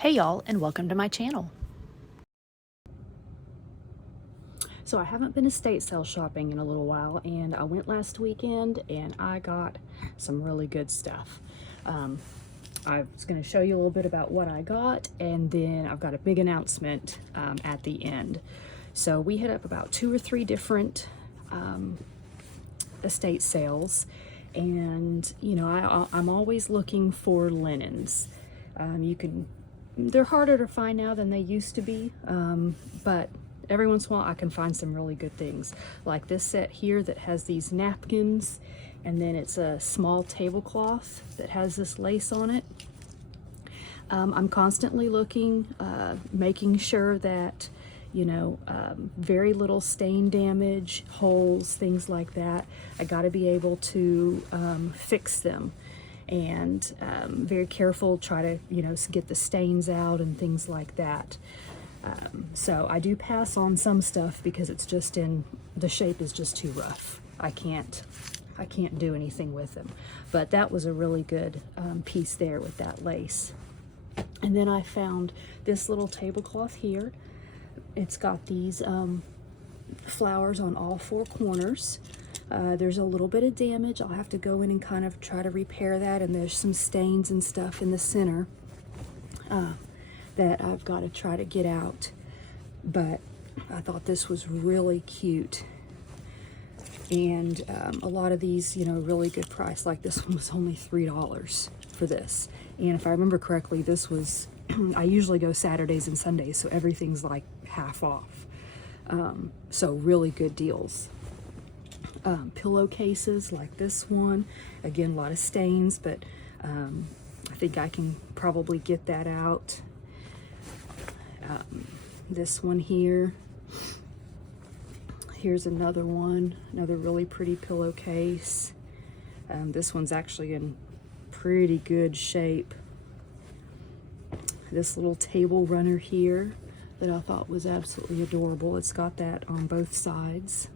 Hey y'all, and welcome to my channel. So I haven't been estate sale shopping in a little while, and I went last weekend and I got some really good stuff. I was going to show you a little bit about what I got, and then I've got a big announcement at the end. So we hit up about 2 or 3 different estate sales, and you know, I'm always looking for linens. They're harder to find now than they used to be, but every once in a while I can find some really good things. Like this set here that has these napkins, and then it's a small tablecloth that has this lace on it. I'm constantly looking, making sure that, you know, very little stain damage, holes, things like that. I got to be able to fix them, and very careful, try to, you know, get the stains out and things like that. So I do pass on some stuff because it's just the shape is just too rough. I can't do anything with them. But that was a really good piece there with that lace. And then I found this little tablecloth here. It's got these flowers on all 4 corners. There's a little bit of damage. I'll have to go in and kind of try to repair that, and there's some stains and stuff in the center that I've got to try to get out. But I thought this was really cute, and a lot of these, you know, really good price. Like this one was only $3 for this, and if I remember correctly, this was I usually go Saturdays and Sundays, so everything's like half off. So really good deals. Pillowcases like this one, again, a lot of stains, but I think I can probably get that out. This one here, here's another one, another really pretty pillowcase. This one's actually in pretty good shape. This little table runner here that I thought was absolutely adorable. It's got that on both sides.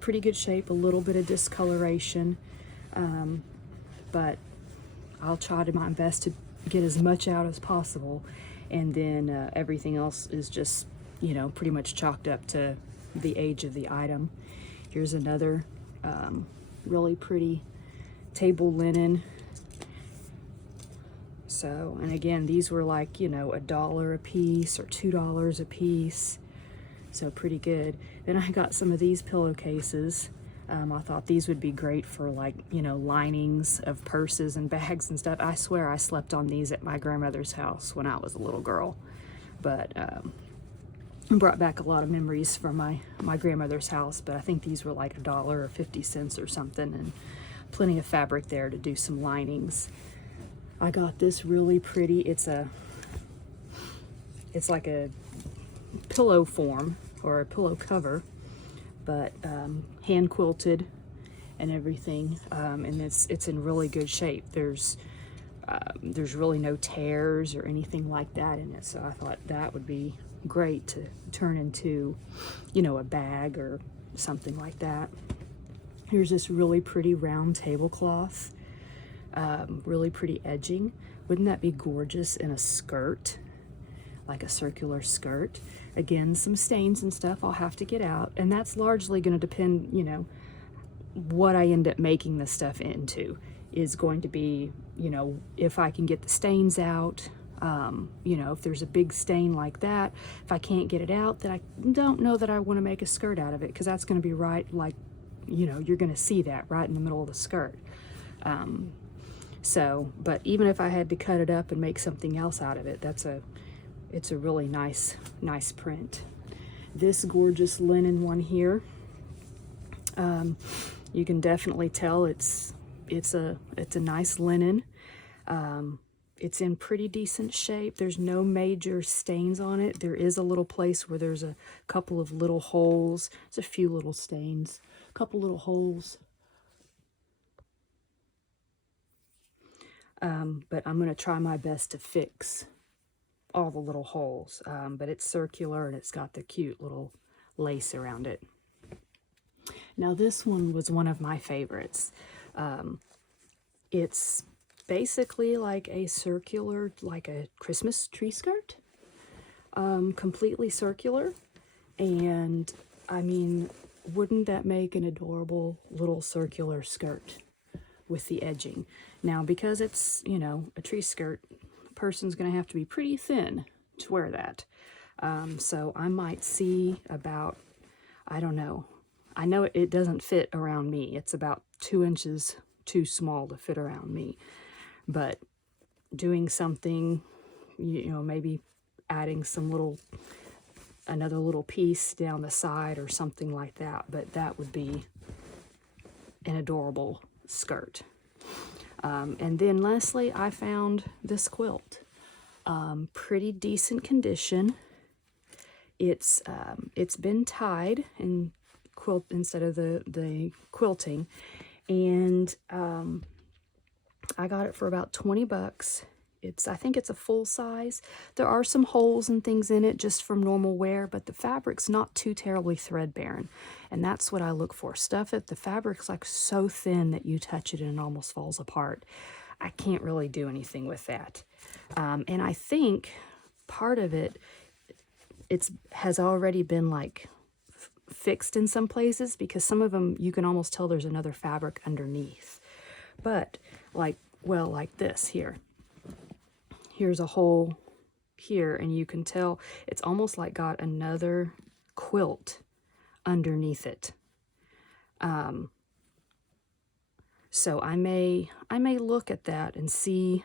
Pretty good shape, a little bit of discoloration, but I'll try to my best to get as much out as possible, and then everything else is just, you know, pretty much chalked up to the age of the item. Here's another really pretty table linen. So, and again, these were like, you know, $1 a piece or $2 a piece. So pretty good. Then I got some of these pillowcases. I thought these would be great for, like, you know, linings of purses and bags and stuff. I swear I slept on these at my grandmother's house when I was a little girl. But brought back a lot of memories from my grandmother's house. But I think these were like $1 or 50 cents or something, and plenty of fabric there to do some linings. I got this really pretty, it's like a pillow form or a pillow cover, but hand quilted and everything, and it's in really good shape. There's really no tears or anything like that in it, so I thought that would be great to turn into, you know, a bag or something like that. Here's this really pretty round tablecloth, really pretty edging. Wouldn't that be gorgeous in a skirt, like a circular skirt? Again, some stains and stuff I'll have to get out, and that's largely going to depend, you know, what I end up making this stuff into is going to be, you know, if I can get the stains out. You know, if there's a big stain like that, if I can't get it out, then I don't know that I want to make a skirt out of it, because that's going to be right, like, you know, you're going to see that right in the middle of the skirt. So, but even if I had to cut it up and make something else out of it, it's a really nice print. This gorgeous linen one here, you can definitely tell it's a nice linen. It's in pretty decent shape. There's no major stains on it. There is a little place where there's a couple of little holes. There's a few little stains, a couple little holes. But I'm going to try my best to fix all the little holes. But it's circular, and it's got the cute little lace around it. Now this one was one of my favorites. It's basically like a circular, like a Christmas tree skirt, completely circular. And I mean, wouldn't that make an adorable little circular skirt with the edging? Now, because it's, you know, a tree skirt, a person's going to have to be pretty thin to wear that. So I might see about, I don't know. I know it doesn't fit around me. It's about 2 inches too small to fit around me. But doing something, you know, maybe adding another little piece down the side or something like that. But that would be an adorable skirt. And then lastly, I found this quilt. Pretty decent condition. It's been tied and quilt instead of the quilting, and I got it for about 20 bucks. I think it's a full size. There are some holes and things in it just from normal wear, but the fabric's not too terribly threadbare, and that's what I look for. Stuff that the fabric's like so thin that you touch it and it almost falls apart. I can't really do anything with that. And I think part of it, has already been like fixed in some places, because some of them you can almost tell there's another fabric underneath. But like, well, like this here. Here's a hole here, and you can tell it's almost like got another quilt underneath it. So I may look at that and see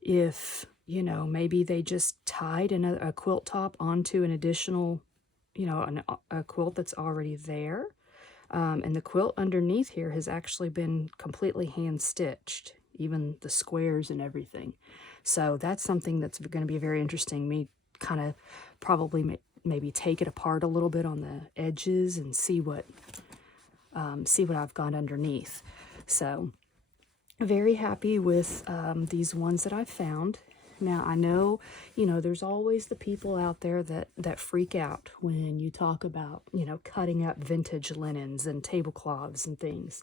if, you know, maybe they just tied a quilt top onto an additional, you know, a quilt that's already there. And the quilt underneath here has actually been completely hand stitched, even the squares and everything. So that's something that's going to be very interesting. Me kind of probably maybe take it apart a little bit on the edges and see what I've got underneath. So very happy with these ones that I've found. Now, I know, you know, there's always the people out there that freak out when you talk about, you know, cutting up vintage linens and tablecloths and things.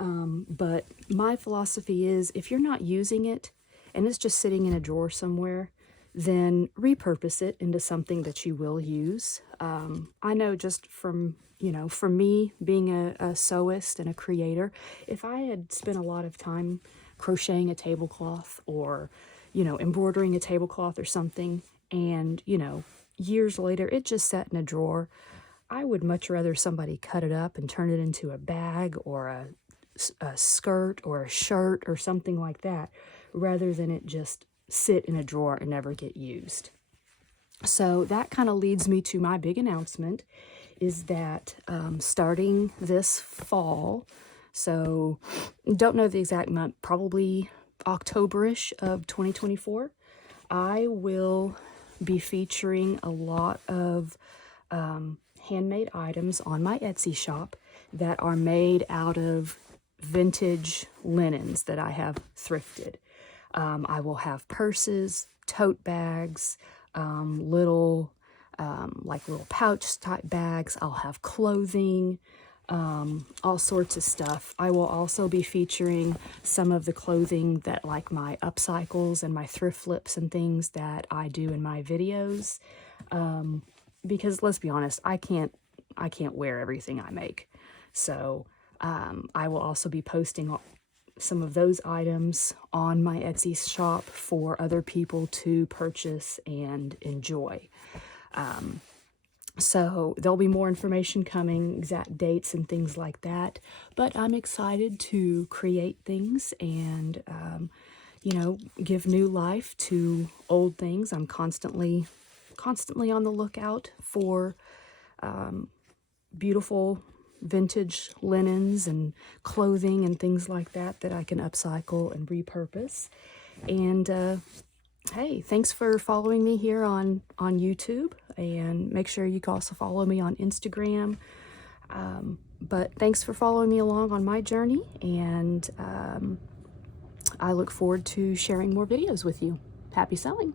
But my philosophy is, if you're not using it and it's just sitting in a drawer somewhere, then repurpose it into something that you will use. I know just from, you know, for me being a sewist and a creator, if I had spent a lot of time crocheting a tablecloth or, you know, embroidering a tablecloth or something, and, you know, years later it just sat in a drawer, I would much rather somebody cut it up and turn it into a bag or a skirt or a shirt or something like that, rather than it just sit in a drawer and never get used. So that kind of leads me to my big announcement, is that starting this fall, so don't know the exact month, probably October-ish of 2024, I will be featuring a lot of handmade items on my Etsy shop that are made out of vintage linens that I have thrifted. I will have purses, tote bags, little pouch type bags. I'll have clothing, all sorts of stuff. I will also be featuring some of the clothing that, like my upcycles and my thrift flips and things that I do in my videos. Because let's be honest, I can't wear everything I make. So I will also be posting some of those items on my Etsy shop for other people to purchase and enjoy. So there'll be more information coming, exact dates and things like that. But I'm excited to create things and, you know, give new life to old things. I'm constantly on the lookout for beautiful vintage linens and clothing and things like that I can upcycle and repurpose. And hey, thanks for following me here on YouTube, and make sure you can also follow me on Instagram. But thanks for following me along on my journey, and I look forward to sharing more videos with you. Happy selling!